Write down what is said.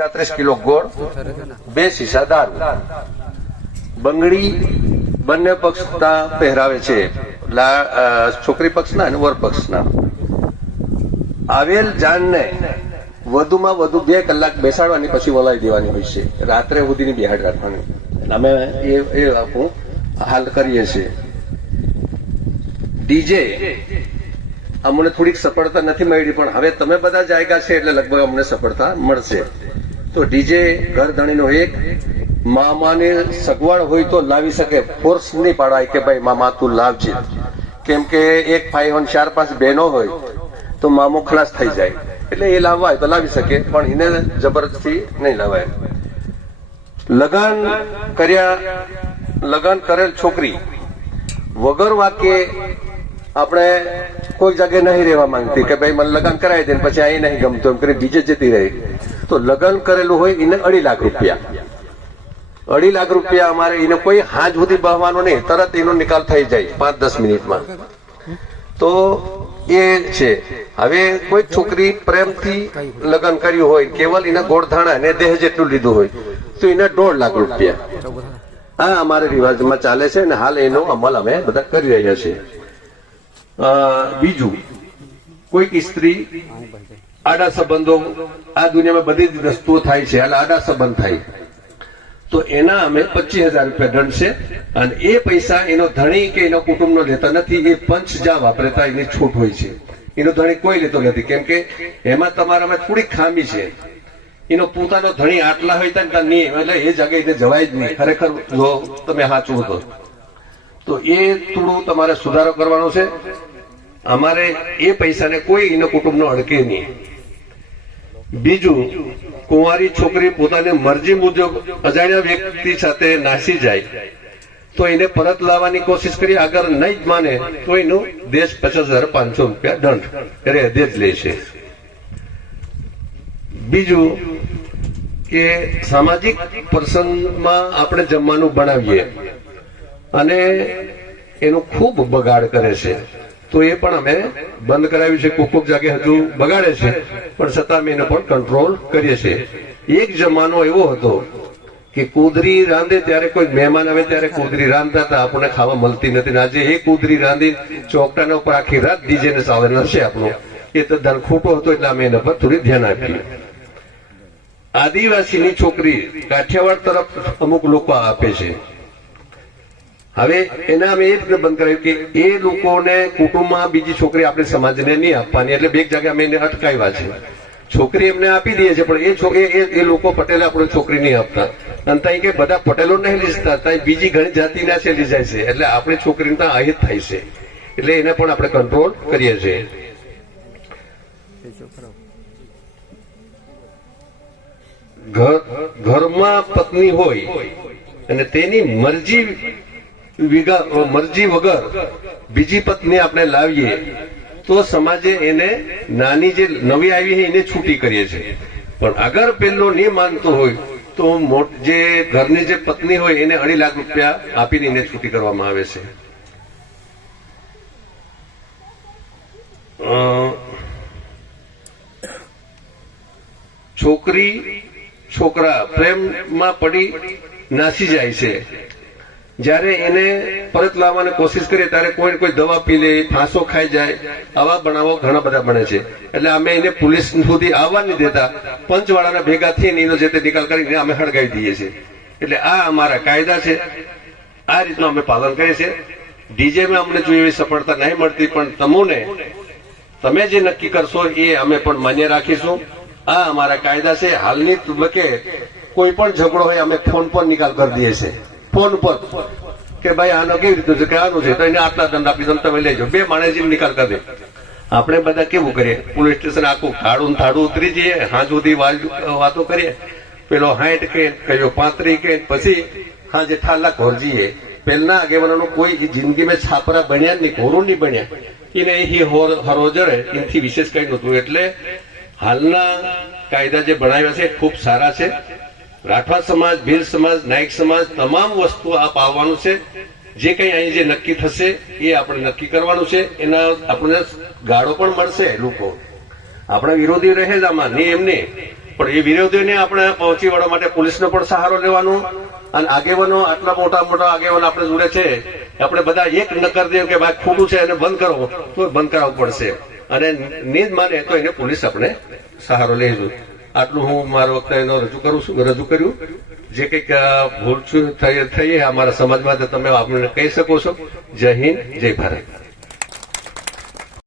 31 kilo ગોળ, 2 શીશા દારૂ. બંગડી બંને પક્ષના પહેરાવે છે, છોકરી પક્ષના અને વર પક્ષના. આવેલ જાનને વધુમાં વધુ 2 કલાક બેસાડવાની, પછી વલાવી દેવાની હોય છે. રાત્રે સુધીની બેહાડ રાખવાની. અમે એ આપણું હાલ કરીએ છીએ. ડીજે અમને થોડીક સફળતા નથી મળી, પણ હવે તમે બધા જાયગા છે એટલે લગભગ અમને સફળતા મળશે. તો ડીજે ઘર ધણીનો એક, મામાની સગવડ હોય તો લાવી શકે, ફોર્સ નહીં પાડવાય કે ભાઈ મામા તું લાવજે. કેમ કે એક ભાઈ હોય 4-5 બહેનો હોય તો મામો ખલાસ થઈ જાય. એટલે એ લાવવા હોય તો લાવી શકે, પણ એને જબરદસ્તી નહીં લાવાય. લગન કરેલ છોકરી વગર વાક્યે આપણે કોઈ જગ્યાએ નહીં રહેવા માંગતી કે ભાઈ મને લગન કરાવી દે, પછી અહીં નહીં ગમતું એમ કરી બીજે જતી રહી. તો લગન કરેલું હોય એને 2.5 લાખ રૂપિયા. 2.5 લાખ રૂપિયા અમારે એને કોઈ હાજ સુધી બહવાનો નહીં, તરત એનો નિકાલ થઈ જાય 5-10 મિનિટમાં. તો એ છે. હવે કોઈ છોકરી પ્રેમથી લગ્ન કર્યું હોય, કેવલ એના ગોળધાણા અને દેહ જેટલું લીધું હોય તો એને 1.5 લાખ રૂપિયા. આ અમારે રિવાજમાં ચાલે છે અને હાલ એનો અમલ અમે બધા કરી રહ્યા છીએ. બીજું, કોઈક સ્ત્રી આડા સંબંધો, આ દુનિયામાં બધી જ વસ્તુઓ થાય છે, હાલ આડા સંબંધ થાય તો એના અમે 25,000 રૂપિયા દંડ છે. અને એ પૈસા એનો ધણી કે એનો કુટુંબનો લેતા નથી, એ પંચ જ્યાં વાપરતા એની છૂટ હોય છે. એનો ધણી કોઈ લેતો નથી, કેમ કે એમાં તમારામાં થોડીક ખામી છે. એનો પોતાનો ધણી આટલા હોય ત્યાં નહીં, એટલે એ જગ્યાએ એને જવાય જ નહીં. ખરેખર જો તમે સાચું તો એ થોડું તમારે સુધારો કરવાનો છે. અમારે એ પૈસાને કોઈ એનો કુટુંબનો અડકે નહીં. બીજું, કુંવારી છોકરી પોતાની મરજી મુજબ અજાણ્યા વ્યક્તિ સાથે નાસી જાય તો એને પરત લાવવાની કોશિશ કરી, અગર નહીં જ માને તો એનું દેશ 50,500 રૂપિયા દંડ કરે દેશ લે છે. બીજું કે સામાજિક પ્રસંગમાં આપણે જમવાનું બનાવીએ અને એનો ખૂબ બગાડ કરે છે, તો એ પણ અમે બંધ કરાવ્યું છે. કોક જગ્યાએ હજુ બગાડે છે, પણ છતાં અમે એને પણ કંટ્રોલ કરીએ છીએ. એક જમાનો એવો હતો કે કુદરી રાંધે ત્યારે કોઈ મહેમાન આવે ત્યારે કુદરી રાંધતા હતા, આપણને ખાવા મળતી નથી. આજે એ કુદરી રાંધી ચોકટાના ઉપર આખી રાત ડીજે ને સાધન હશે આપણું, એ તો ધન ખોટો હતો, એટલે અમે એના પર થોડી ધ્યાન આપીએ. આદિવાસીની છોકરી કાઠિયાવાડ તરફ અમુક લોકો આપે છે. હવે એના અમે એ રીતે બંધ કરાવ્યું કે એ લોકોને કુટુંબમાં બીજી છોકરી આપણે સમાજને નહીં આપવાની, એટલે બે જગ્યાએ અમે એને અટકાવ્યા છે. છોકરી એમને આપી દઈએ છે, પણ એ લોકો પટેલે આપણે છોકરી નહીં આપતા. અને ત્યાં કે બધા પટેલો નહીં લીધતા, ત્યાં બીજી ઘણી જાતિના છે લીધાય છે, એટલે આપણી છોકરીને ત્યાં આહિત થાય છે. એટલે એને પણ આપણે કંટ્રોલ કરીએ છીએ. ઘરમાં પત્ની હોય અને તેની મરજી વગર બીજી પત્ની આપણે લાવીએ તો સમાજે એને નાની જે નવી આવી છે એને છૂટી કરીએ છીએ. પણ અગર પેલો નહીં માનતો હોય તો જે ઘરની જે પત્ની હોય એને 2.5 લાખ રૂપિયા આપીને એને છૂટી કરવામાં આવે છે. છોકરી છોકરા પ્રેમમાં પડી નાસી જાય છે, જયારે એને પરત લાવવાની કોશિશ કરીએ ત્યારે કોઈ કોઈ દવા પી લે, ફાંસો ખાઈ જાય, આવા બનાવો ઘણા બધા બને છે. એટલે અમે એને પોલીસ સુધી આવવા નહીં દેતા, પંચવાળાના ભેગા થઈને એનો જે તે નિકાલ કરીને અમે હળગાવી દઈએ છીએ. એટલે આ અમારા કાયદા છે, આ રીતનું અમે પાલન કરીએ છીએ. ડીજેમાં અમને જો એવી સફળતા નહીં મળતી, પણ તમે જે નક્કી કરશો એ અમે પણ માન્ય રાખીશું. આ અમારા કાયદા છે. હાલની તબક્કે કોઈ પણ ઝઘડો હોય અમે ફોન પર નિકાલ કરી દઈએ છીએ, ફોન પર કે ભાઈ આનો કેવી રીતનું છે કે આનું છે, તો એને આટલા દંડ આપી દો, તમે લેજો. 2 માણસ નિકાલ કરી દે. આપણે બધા કેવું કરીએ, પોલીસ સ્ટેશન આખું થાળું થાળું ઉતરી જઈએ, હાજ સુધી વાતો કરીએ, પેલો 60 કે કયો 35 કે પછી હાજે ઠાલા ઘોર જઈએ. પહેલા આગેવાનોનું કોઈ જિંદગીમાં છાપરા બન્યા નહીં, ઘોરું નહીં બન્યા, એને એ હરો જડે એનાથી વિશેષ કઈ નહોતું. એટલે હાલના કાયદા જે બનાવ્યા છે ખૂબ સારા છે. રાઠવા સમાજ, ભીલ સમાજ, નાયક સમાજ તમામ વસ્તુ આપ આવવાનું છે. જે કંઈ અહીં જે નક્કી થશે એ આપણે નક્કી કરવાનું છે. એના આપણને ગાળો પણ મળશે. લોકો આપણા વિરોધી રહે જ આમાં નહીં એમને, પણ એ વિરોધીને આપણે પહોંચી વળવા માટે પોલીસનો પણ સહારો લેવાનો, અને આગેવાનો આટલા મોટા મોટા આગેવાનો આપણે જોડે છે, આપણે બધા એક ન કરી દઈએ કે ભાઈ ખોટું છે એને બંધ કરો, તો બંધ કરાવવું પડશે, અને નહીં માને તો એને પોલીસ આપણે સહારો લઈશું. આટલું હું મારા વખતે એનો રજૂ કર્યું. જે કંઈક ભૂલ થઈ અમારા સમાજમાં તો તમે આપણને કહી શકો છો. જય હિન્દ, જય ભારત.